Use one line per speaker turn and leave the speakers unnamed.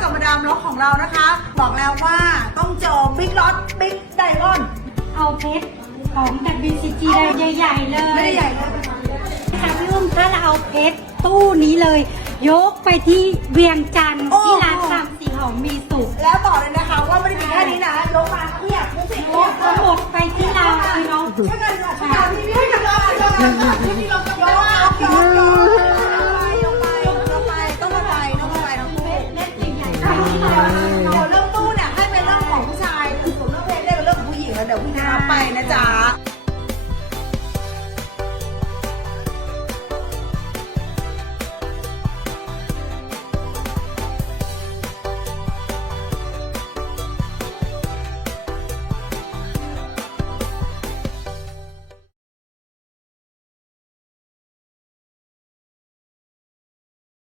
กับมาดามล็อกของเรานะคะ บอกแล้วว่าต้องเจอบิ๊กล็อตบิ๊กไดมอนด์
เอาเพชรของ WCG เลยใหญ่ๆเล
ไม่
ย
ได้ใหญ่เลย
ค่ะพี่อุ้มถ้าเราเอาเพชรตู้นี้เลย ยกไปที่เวียงจันทร์ที่ร้านสามสีหอมมีสุข
แล้วบอกเลยนะคะว่าไม่ได้มีแค่นี้นะยกมาเทียบดูสิ
ยกทั้งหมดไปที่เราพี่น้อง
ช่วยกันหน่อยช่วยกันพี่พี่กันรอช่วยกันพี่พี่รอกัน คุณครัไปนะจ๊ะ